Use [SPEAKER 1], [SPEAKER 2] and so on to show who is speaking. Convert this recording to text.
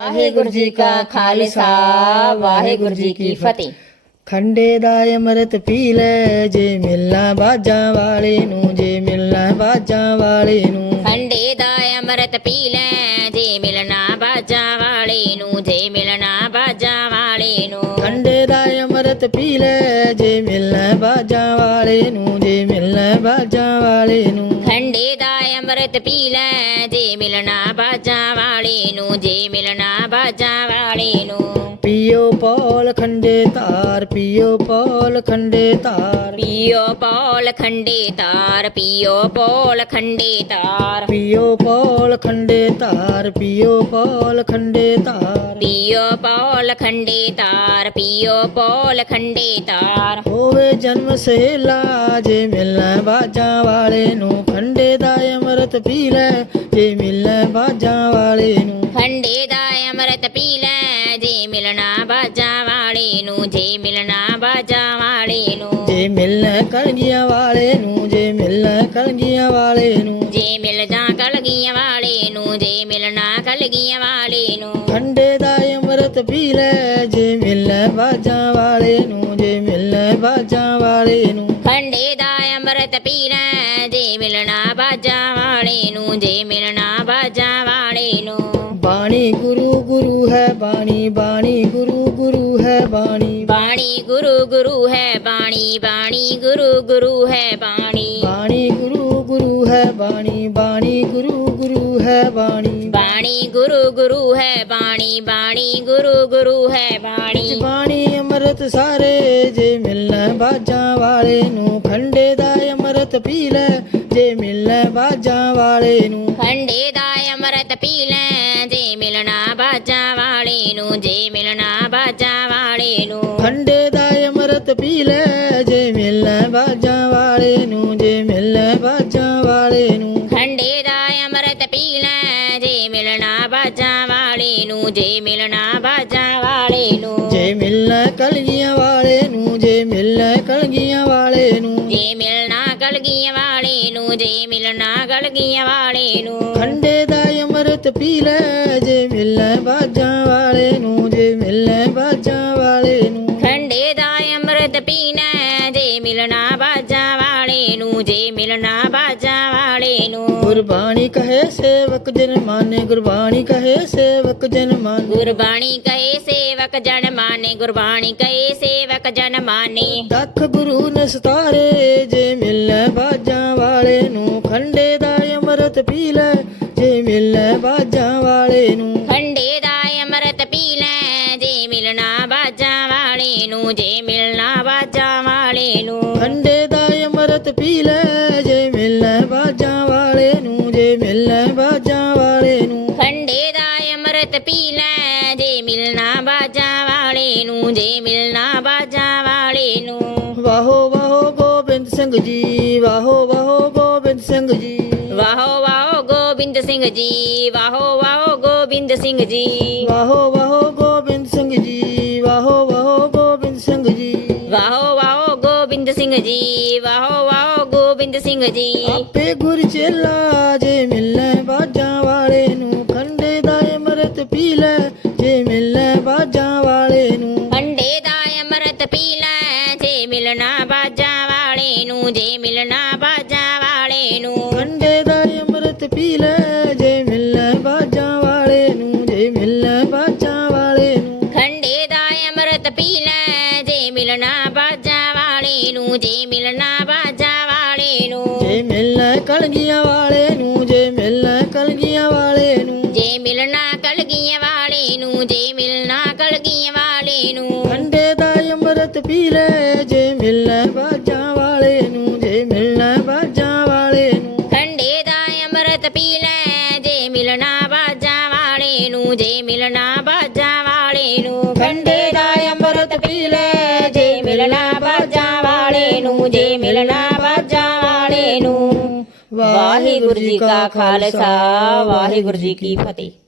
[SPEAKER 1] ਵਾਹਿਗੁਰੂ ਜੀ ਕਾ ਖਾਲਸਾ ਵਾਹਿਗੁਰੂ ਜੀ ਕੀ ਫਤਿਹ।
[SPEAKER 2] ਖੰਡੇ ਦਾ ਅੰਮ੍ਰਿਤ ਪੀ ਲੈ ਜੇ ਮਿਲਣਾ ਬਾਜਾਂ ਵਾਲੇ ਨੂੰ, ਜੇ ਮਿਲਣਾ ਬਾਜਾਂ ਵਾਲੇ ਨੂੰ।
[SPEAKER 1] ਖੰਡੇ ਦਾ ਅੰਮ੍ਰਿਤ ਪੀ ਲੈ ਜੇ ਮਿਲਣਾ ਬਾਜਾਂ ਵਾਲੇ ਨੂੰ, ਜੇ ਮਿਲਣਾ ਬਾਜਾਂ ਵਾਲੇ ਨੂੰ।
[SPEAKER 2] ਖੰਡੇ ਦਾ ਅੰਮ੍ਰਿਤ ਪੀ ਲੈ ਜੇ ਮਿਲਣਾ ਬਾਜਾਂ ਵਾਲੇ ਨੂੰ, ਜੇ ਮਿਲਣਾ ਬਾਜਾਂ ਵਾਲੇ ਨੂੰ।
[SPEAKER 1] ਖੰਡੇ ਦਾ ਅੰਮ੍ਰਿਤ ਪੀ ਲੈ ਜੇ ਮਿਲਣਾ ਬਾਜਾਂ ਵਾਲੇ ਨੂੰ, ਜੇ ਮਿਲਣਾ ਬਾਜਾਂ ਵਾਲੇ ਨੂੰ।
[SPEAKER 2] ਪੀਓ ਪੌਲ ਖੰਡੇ ਧਾਰ, ਪੀਓ ਪੌਲ ਖੰਡੇ ਧਾਰ।
[SPEAKER 1] ਪੀਓ ਪੌਲ ਖੰਡੇ ਧਾਰ, ਪੀਓ ਪੌਲ ਖੰਡੇ ਧਾਰ।
[SPEAKER 2] ਪੀਓ ਪੌਲ ਖੰਡੇ ਧਾਰ, ਪੀਓ ਪੌਲ ਖੰਡੇ ਧਾਰ।
[SPEAKER 1] ਪੀਓ ਪੌਲ ਖੰਡੇ ਧਾਰ, ਪੀਓ ਪੌਲ ਖੰਡੇ ਧਾਰ।
[SPEAKER 2] ਹੋਵੇ ਜਨਮ ਸਹੇਲਾ ਜੇ ਮਿਲਣਾ ਬਾਜਾਂ ਵਾਲੇ ਨੂੰ, ਖੰਡੇ ਦਾ ਅੰਮ੍ਰਿਤ ਪੀ ਲੈ ਜੇ ਮਿਲਣਾ ਬਾਜਾਂ ਵਾਲੇ ਨੂੰ।
[SPEAKER 1] ਖੰਡੇ ਦਾ ਅੰਮ੍ਰਿਤ ਪੀ ਲੈ ਜੇ ਮਿਲਣਾ ਬਾਜਾਂ ਵਾਲੇ ਨੂੰ, ਜੇ ਮਿਲਣਾ ਬਾਜਾਂ ਵਾਲੇ ਨੂੰ।
[SPEAKER 2] ਜੇ ਮਿਲਣਾ ਕਲਗੀਆਂ ਵਾਲੇ ਨੂੰ, ਜੇ ਮਿਲਣਾ ਕਲਗੀਆਂ ਵਾਲੇ ਨੂੰ।
[SPEAKER 1] ਜੇ ਮਿਲ ਜਾ ਕਲਗੀਆਂ ਵਾਲੇ ਨੂੰ, ਜੇ ਮਿਲਣਾ ਕਲਗੀਆਂ ਵਾਲੇ ਨੂੰ।
[SPEAKER 2] ਖੰਡੇ ਦਾ ਅੰਮ੍ਰਿਤ ਪੀ ਲੈ ਜੇ ਮਿਲਣਾ ਬਾਜਾਂ ਵਾਲੇ ਨੂੰ, ਜੇ ਮਿਲਣਾ ਬਾਜਾਂ ਵਾਲੇ ਨੂੰ।
[SPEAKER 1] ਖੰਡੇ ਦਾ ਅੰਮ੍ਰਿਤ ਪੀ ਲੈ ਜੇ ਮਿਲਣਾ ਬਾਜਾਂ ਵਾਲੇ ਨੂੰ, ਜੇ ਮਿਲਣਾ ਬਾਜਾਂ ਵਾਲੇ ਨੂੰ।
[SPEAKER 2] ਬਾਣੀ ਗੁਰੂ ਗੁਰੂ ਹੈ ਬਾਣੀ, ਬਾਣੀ ਗੁਰੂ ਗੁਰੂ ਹੈ ਬਾਣੀ।
[SPEAKER 1] ਬਾਣੀ ਗੁਰੂ ਗੁਰੂ ਹੈ ਬਾਣੀ, ਬਾਣੀ ਗੁਰੂ ਗੁਰੂ ਹੈ ਬਾਣੀ।
[SPEAKER 2] ਬਾਣੀ ਗੁਰੂ ਗੁਰੂ ਹੈ ਬਾਣੀ, ਬਾਣੀ ਗੁਰੂ ਗੁਰੂ ਹੈ ਬਾਣੀ।
[SPEAKER 1] ਬਾਣੀ ਗੁਰੂ ਗੁਰੂ ਹੈ ਬਾਣੀ, ਬਾਣੀ ਗੁਰੂ ਗੁਰੂ ਹੈ ਬਾਣੀ।
[SPEAKER 2] ਬਾਣੀ ਅੰਮ੍ਰਿਤ ਸਾਰੇ ਜੇ ਮਿਲਣਾ ਬਾਜਾਂ ਵਾਲੇ ਨੂੰ, ਖੰਡੇ ਦਾ ਅੰਮ੍ਰਿਤ ਪੀ ਲੈ ਜੇ ਮਿਲਣਾ ਬਾਜਾਂ ਵਾਲੇ ਨੂੰ।
[SPEAKER 1] ਖੰਡੇ ਦਾ ਅੰਮ੍ਰਿਤ ਪੀ ਲੈ ਜੇ ਮਿਲਣਾ ਬਾਜਾਂ ਵਾਲੇ ਨੂੰ, ਜੇ ਮਿਲਣਾ ਬਾਜਾਂ ਵਾਲੇ ਨੂੰ।
[SPEAKER 2] ਖੰਡੇ ਦਾ ਅੰਮ੍ਰਿਤ ਪੀ ਲੈ ਜੇ ਮਿਲਣਾ ਬਾਜਾਂ ਵਾਲੇ ਨੂੰ, ਜੇ ਮਿਲਣਾ ਬਾਜਾਂ ਵਾਲੇ ਨੂੰ।
[SPEAKER 1] ਖੰਡੇ ਦਾ ਅੰਮ੍ਰਿਤ ਪੀ ਲੈ ਜੇ ਮਿਲਣਾ ਬਾਜਾਂ ਵਾਲੇ ਨੂੰ, ਜੇ ਮਿਲਣਾ ਬਾਜਾਂ ਵਾਲੇ ਨੂੰ।
[SPEAKER 2] ਜੇ ਮਿਲਣਾ ਕਲਗੀਆਂ ਵਾਲੇ ਨੂੰ, ਜੇ ਮਿਲਣਾ ਕਲਗੀਆਂ ਵਾਲੇ ਨੂੰ।
[SPEAKER 1] ਜੇ ਮਿਲਣਾ ਕਲਗੀਆਂ ਵਾਲੇ ਨੂੰ, ਜੇ ਮਿਲਣਾ ਕਲਗੀਆਂ ਵਾਲੇ ਨੂੰ।
[SPEAKER 2] ਖੰਡੇ ਦਾ ਅੰਮ੍ਰਿਤ ਪੀ ਲੈ ਜੇ ਮਿਲਣਾ ਬਾਜਾਂ ਵਾਲੇ ਨੂੰ, ਜੇ ਮਿਲਣਾ ਬਾਜਾਂ ਵਾਲੇ ਨੂੰ।
[SPEAKER 1] ਖੰਡੇ ਦਾ ਅੰਮ੍ਰਿਤ ਪੀਣਾ ਜੇ ਮਿਲਣਾ ਬਾਜਾਂ ਵਾਲੇ ਨੂੰ, ਜੇ ਮਿਲਣਾ ਬਾਜਾਂ ਵਾਲੇ ਨੂੰ।
[SPEAKER 2] ਗੁਰਬਾਣੀ ਕਹੇ ਸੇਵਕ ਜਨ ਮਾਨੇ, ਗੁਰਬਾਣੀ ਕਹੇ ਸੇਵਕ ਜਨ ਮਾਨੇ।
[SPEAKER 1] ਗੁਰਬਾਣੀ ਕਹੇ ਸੇਵਕ ਜਨ ਮਾਨੇ, ਗੁਰਬਾਣੀ ਕਹੇ ਸੇਵਕ ਜਨ ਮਾਨੇ।
[SPEAKER 2] ਤਖ ਗੁਰੂ ਨੇ ਸਤਾਰੇ ਜੇ ਮਿਲਣਾ ਬਾਜਾਂ ਵਾਲੇ ਨੂੰ, ਖੰਡੇ ਦਾ ਅੰਮ੍ਰਿਤ ਪੀ ਲੈ ਜੇ ਮਿਲਣਾ ਬਾਜਾਂ ਵਾਲੇ ਨੂੰ।
[SPEAKER 1] ਖੰਡੇ ਦਾ ਅੰਮ੍ਰਿਤ ਪੀ ਲੈ ਜੇ ਮਿਲਣਾ ਬਾਜਾਂ ਵਾਲੇ ਨੂੰ, ਜੇ ਮਿਲਣਾ ਬਾਜਾਂ ਵਾਲੇ ਨੂੰ।
[SPEAKER 2] ਖੰਡੇ ਦਾ ਅੰਮ੍ਰਿਤ ਪੀ ਲੈ ਜੇ ਮਿਲਣਾ ਬਾਜਾਂ ਵਾਲੇ ਨੂੰ, ਜੇ ਮਿਲਣਾ ਬਾਜਾਂ ਵਾਲੇ ਨੂੰ।
[SPEAKER 1] ਖੰਡੇ ਦਾ ਅੰਮ੍ਰਿਤ ਪੀ ਲੈ ਜੇ ਮਿਲਣਾ ਬਾਜਾਂ ਵਾਲੇ ਨੂੰ, ਜੇ ਮਿਲਣਾ ਬਾਜਾਂ ਵਾਲੇ ਨੂੰ।
[SPEAKER 2] ਵਾਹੋ ਵਾਹੋ ਗੋਬਿੰਦ ਸਿੰਘ ਜੀ, ਵਾਹੋ ਵਾਹੋ ਗੋਬਿੰਦ ਸਿੰਘ ਜੀ।
[SPEAKER 1] ਵਾਹੋ ਵਾਹੋ ਗੋਬਿੰਦ ਸਿੰਘ ਜੀ, ਵਾਹੋ ਵਾਹੋ ਗੋਬਿੰਦ ਸਿੰਘ ਜੀ।
[SPEAKER 2] ਵਾਹੋ ਵਾਹੋ ਗੋਬਿੰਦ ਸਿੰਘ ਜੀ, ਵਾਹੋ ਵਾਹੋ ਗੋਬਿੰਦ ਸਿੰਘ ਜੀ।
[SPEAKER 1] ਵਾਹੋ ਵਾਹੋ ਗੋਬਿੰਦ ਸਿੰਘ ਜੀ, ਵਾਹੋ ਵਾਹੋ ਗੋਬਿੰਦ ਸਿੰਘ ਜੀ।
[SPEAKER 2] ਆਪੇ ਗੁਰ ਚੇਲਾ ਜੇ ਮਿਲਣਾ ਬਾਜਾਂ ਵਾਲੇ ਨੂੰ, ਖੰਡੇ ਦਾ ਅੰਮ੍ਰਿਤ ਪੀ ਲੈ ਜੇ ਮਿਲਣਾ ਬਾਜਾਂ ਵਾਲੇ ਨੂੰ।
[SPEAKER 1] ਖੰਡੇ ਦਾ ਅੰਮ੍ਰਿਤ ਪੀ ਲੈ ਜੇ ਮਿਲਣਾ ਬਾਜਾਂ ਵਾਲੇ ਨੂੰ, ਜੇ ਮਿਲਣਾ ਬਾਜਾਂ ਵਾਲੇ ਨੂੰ।
[SPEAKER 2] ਖੰਡੇ ਦਾ ਅੰਮ੍ਰਿਤ ਪੀ ਲੈ ਜੇ ਮਿਲਣਾ ਬਾਜਾਂ ਵਾਲੇ ਨੂੰ, ਜੇ ਮਿਲਣਾ ਬਾਜਾਂ ਵਾਲੇ ਨੂੰ।
[SPEAKER 1] ਖੰਡੇ ਦਾ ਅੰਮ੍ਰਿਤ ਪੀ ਲੈ ਜੇ ਮਿਲਣਾ ਬਾਜਾਂ ਵਾਲੇ ਨੂੰ, ਜੇ ਮਿਲਣਾ ਬਾਜਾਂ ਵਾਲੇ ਨੂੰ।
[SPEAKER 2] ਜੇ ਮਿਲਣਾ ਕਲਗੀਆਂ ਵਾਲੇ ਨੂੰ, ਜੇ ਮਿਲਣਾ ਕਲਗੀਆਂ ਵਾਲੇ ਨੂੰ।
[SPEAKER 1] ਜੇ ਮਿਲਣਾ ਕਲਗੀਆਂ ਵਾਲੇ ਨੂੰ, ਜੇ ਮਿਲਣਾ ਕਲਗੀਆਂ ਵਾਲੇ ਨੂੰ।
[SPEAKER 2] ਖੰਡੇ ਦਾ ਅੰਮ੍ਰਿਤ ਪੀ ਲੈ ਜੇ ਮਿਲਣਾ ਬਾਜਾਂ ਵਾਲੇ ਨੂੰ, ਜੇ ਮਿਲਣਾ ਬਾਜਾਂ ਵਾਲੇ ਨੂੰ।
[SPEAKER 1] ਖੰਡੇ ਦਾ ਅੰਮ੍ਰਿਤ ਪੀ ਲੈ ਜੇ ਮਿਲਣਾ ਬਾਜਾਂ ਵਾਲੇ ਨੂੰ, ਜੇ ਮਿਲਣਾ ਬਾਜਾਂ ਵਾਲੇ ਨੂੰ।
[SPEAKER 2] ਖੰਡੇ ਦਾ ਅੰਮ੍ਰਿਤ ਪੀ ਲੈ ਜੇ ਮਿਲਣਾ ਬਾਜਾਂ ਵਾਲੇ ਨੂੰ, ਜੇ ਮਿਲਣਾ ਬਾਜਾਂ ਵਾਲੇ ਨੂੰ।
[SPEAKER 1] ਵਾਹਿਗੁਰੂ ਜੀ ਕਾ ਖਾਲਸਾ ਵਾਹਿਗੁਰੂ ਜੀ ਕੀ ਫਤਿਹ।